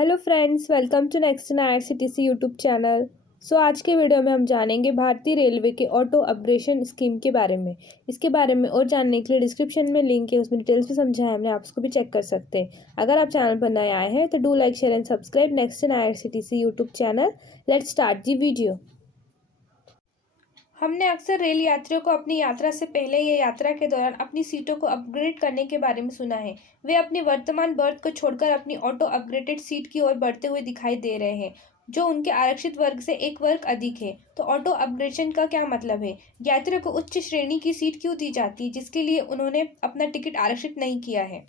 Hello friends, welcome to next in IRCTC YouTube channel. आज के video में हम जानेंगे भारतीय रेलवे के ऑटो अपग्रेडेशन स्कीम के बारे में। इसके बारे में और जानने के लिए डिस्क्रिप्शन में लिंक है, उसमें डिटेल्स भी समझाया है हमने, आप उसको भी चेक कर सकते हैं। अगर आप चैनल पर नए आए हैं तो do like share and subscribe next in IRCTC YouTube channel. Let's start the video. हमने अक्सर रेल यात्रियों को अपनी यात्रा से पहले या यात्रा के दौरान अपनी सीटों को अपग्रेड करने के बारे में सुना है। वे अपनी वर्तमान बर्थ को छोड़कर अपनी ऑटो अपग्रेडेड सीट की ओर बढ़ते हुए दिखाई दे रहे हैं, जो उनके आरक्षित वर्ग से एक वर्ग अधिक है। तो ऑटो अपग्रेडेशन का क्या मतलब है? यात्रियों को उच्च श्रेणी की सीट क्यों दी जाती है जिसके लिए उन्होंने अपना टिकट आरक्षित नहीं किया है?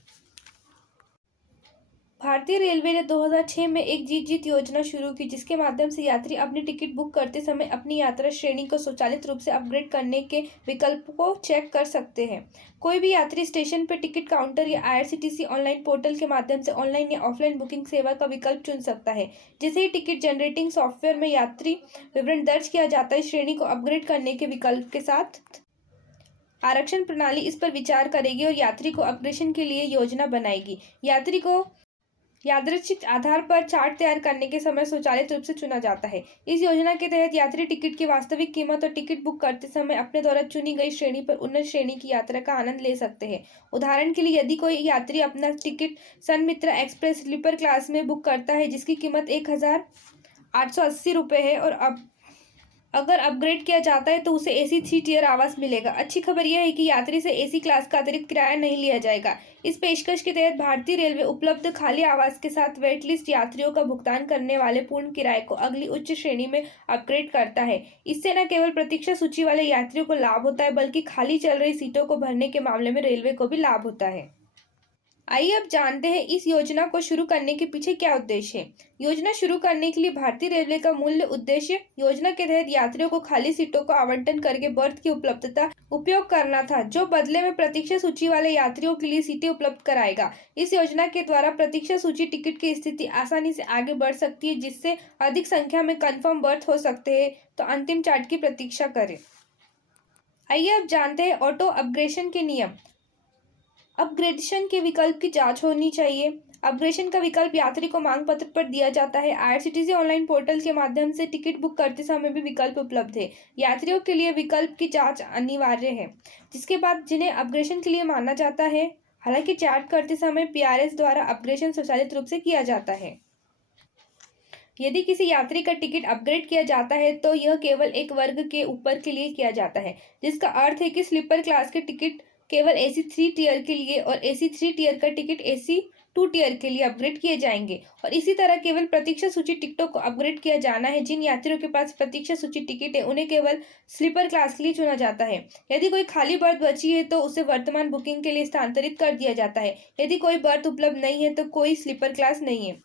भारतीय रेलवे ने 2006 में एक जीत जीत योजना शुरू की, जिसके माध्यम से यात्री अपनी टिकट बुक करते समय अपनी यात्रा श्रेणी को स्वचालित रूप से अपग्रेड करने के विकल्प को चेक कर सकते हैं। कोई भी यात्री स्टेशन पर टिकट काउंटर या आईआरसीटीसी ऑनलाइन पोर्टल के माध्यम से ऑनलाइन या ऑफलाइन बुकिंग सेवा का विकल्प चुन सकता है। जैसे ही टिकट जनरेटिंग सॉफ्टवेयर में यात्री विवरण दर्ज किया जाता है, श्रेणी को अपग्रेड करने के विकल्प के साथ आरक्षण प्रणाली इस पर विचार करेगी और यात्री को अपग्रेडेशन के लिए योजना बनाएगी। यात्री को यादृच्छिक आधार पर चार्ट तैयार करने के समय स्वचालित रूप से चुना जाता है। इस योजना के तहत यात्री टिकट की वास्तविक कीमत और टिकट बुक करते समय अपने द्वारा चुनी गई श्रेणी पर उन्नत श्रेणी की यात्रा का आनंद ले सकते हैं। उदाहरण के लिए, यदि कोई यात्री अपना ticket Sanmitra express sleeper class में बुक करता है, जिसकी कीमत 1880 रुपये है, और अगर अपग्रेड किया जाता है तो उसे एसी 3 टियर आवास मिलेगा। अच्छी खबर यह है कि यात्री से एसी क्लास का अतिरिक्त किराया नहीं लिया जाएगा। इस पेशकश के तहत भारतीय रेलवे उपलब्ध खाली आवास के साथ वेट लिस्ट यात्रियों का भुगतान करने वाले पूर्ण किराए को अगली उच्च श्रेणी में अपग्रेड करता है। इससे न केवल प्रतीक्षा सूची वाले यात्रियों को लाभ होता है, बल्कि खाली चल रही सीटों को भरने के मामले में रेलवे को भी लाभ होता है। आइए अब जानते हैं इस योजना को शुरू करने के पीछे क्या उद्देश्य है। योजना शुरू करने के लिए भारतीय रेलवे का मूल उद्देश्य योजना के तहत यात्रियों को खाली सीटों को आवंटन करके बर्थ की उपलब्धता उपयोग करना था, जो बदले में प्रतीक्षा सूची वाले यात्रियों के लिए सीटें उपलब्ध कराएगा। इस योजना के द्वारा प्रतीक्षा सूची टिकट की स्थिति आसानी से आगे बढ़ सकती है, जिससे अधिक संख्या में कन्फर्म बर्थ हो सकते हैं, तो अंतिम चार्ट की प्रतीक्षा करें। आइए अब जानते हैं ऑटो अपग्रेडेशन के नियम। अपग्रेडेशन के विकल्प की जांच होनी चाहिए। अपग्रेडेशन का विकल्प यात्री को मांग पत्र पर दिया जाता है। आईआरसीटीसी ऑनलाइन पोर्टल के माध्यम से टिकट बुक करते समय भी विकल्प उपलब्ध है। यात्रियों के लिए विकल्प की जांच अनिवार्य है, जिसके बाद जिन्हें अपग्रेडेशन के लिए माना जाता है। हालांकि चार्ट करते समय पीआरएस द्वारा अपग्रेडेशन स्वचालित रूप से किया जाता है। यदि किसी यात्री का टिकट अपग्रेड किया जाता है तो यह केवल एक वर्ग के ऊपर के लिए किया जाता है, जिसका अर्थ है कि स्लीपर क्लास के टिकट केवल एसी 3 टियर के लिए और एसी 3 टियर का टिकट एसी 2 टियर के लिए अपग्रेड किए जाएंगे। और इसी तरह केवल प्रतीक्षा सूची टिकटों को अपग्रेड किया जाना है। जिन यात्रियों के पास प्रतीक्षा सूची टिकट है, उन्हें केवल स्लीपर क्लास के लिए चुना जाता है। यदि कोई खाली बर्थ बची है तो उसे वर्तमान बुकिंग के लिए स्थानांतरित कर दिया जाता है। यदि कोई बर्थ उपलब्ध नहीं है तो कोई स्लीपर क्लास नहीं है।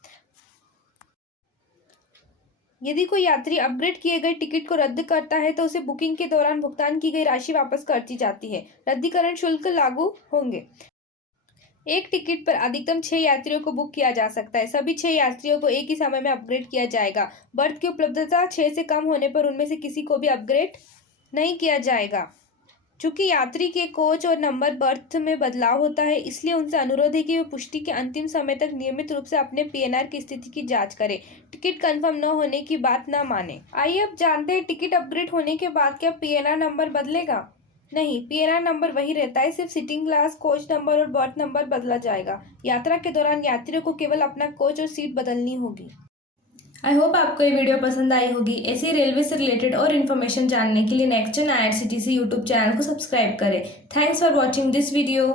यदि कोई यात्री अपग्रेड किए गए टिकट को रद्द करता है तो उसे बुकिंग के दौरान भुगतान की गई राशि वापस कर दी जाती है। रद्दीकरण शुल्क लागू होंगे। एक टिकट पर अधिकतम 6 यात्रियों को बुक किया जा सकता है। सभी 6 यात्रियों को एक ही समय में अपग्रेड किया जाएगा। बर्थ की उपलब्धता 6 से कम होने पर उनमें से किसी को भी अपग्रेड नहीं किया जाएगा। चूंकि यात्री के कोच और नंबर बर्थ में बदलाव होता है, इसलिए उनसे अनुरोध है कि वे पुष्टि के अंतिम समय तक नियमित रूप से अपने पीएनआर की स्थिति की जांच करें। टिकट कंफर्म न होने की बात न माने। आइए अब जानते हैं, टिकट अपग्रेड होने के बाद क्या पीएनआर नंबर बदलेगा? नहीं, पीएनआर नंबर वही रहता है, सिर्फ सीटिंग क्लास, कोच नंबर और बर्थ नंबर बदला जाएगा। यात्रा के दौरान यात्रियों को केवल अपना कोच और सीट बदलनी होगी। आई होप आपको ये वीडियो पसंद आई होगी। ऐसी रेलवे से रिलेटेड और इन्फॉर्मेशन जानने के लिए next in IRCTC YouTube channel को सब्सक्राइब करें। Thanks for watching this video.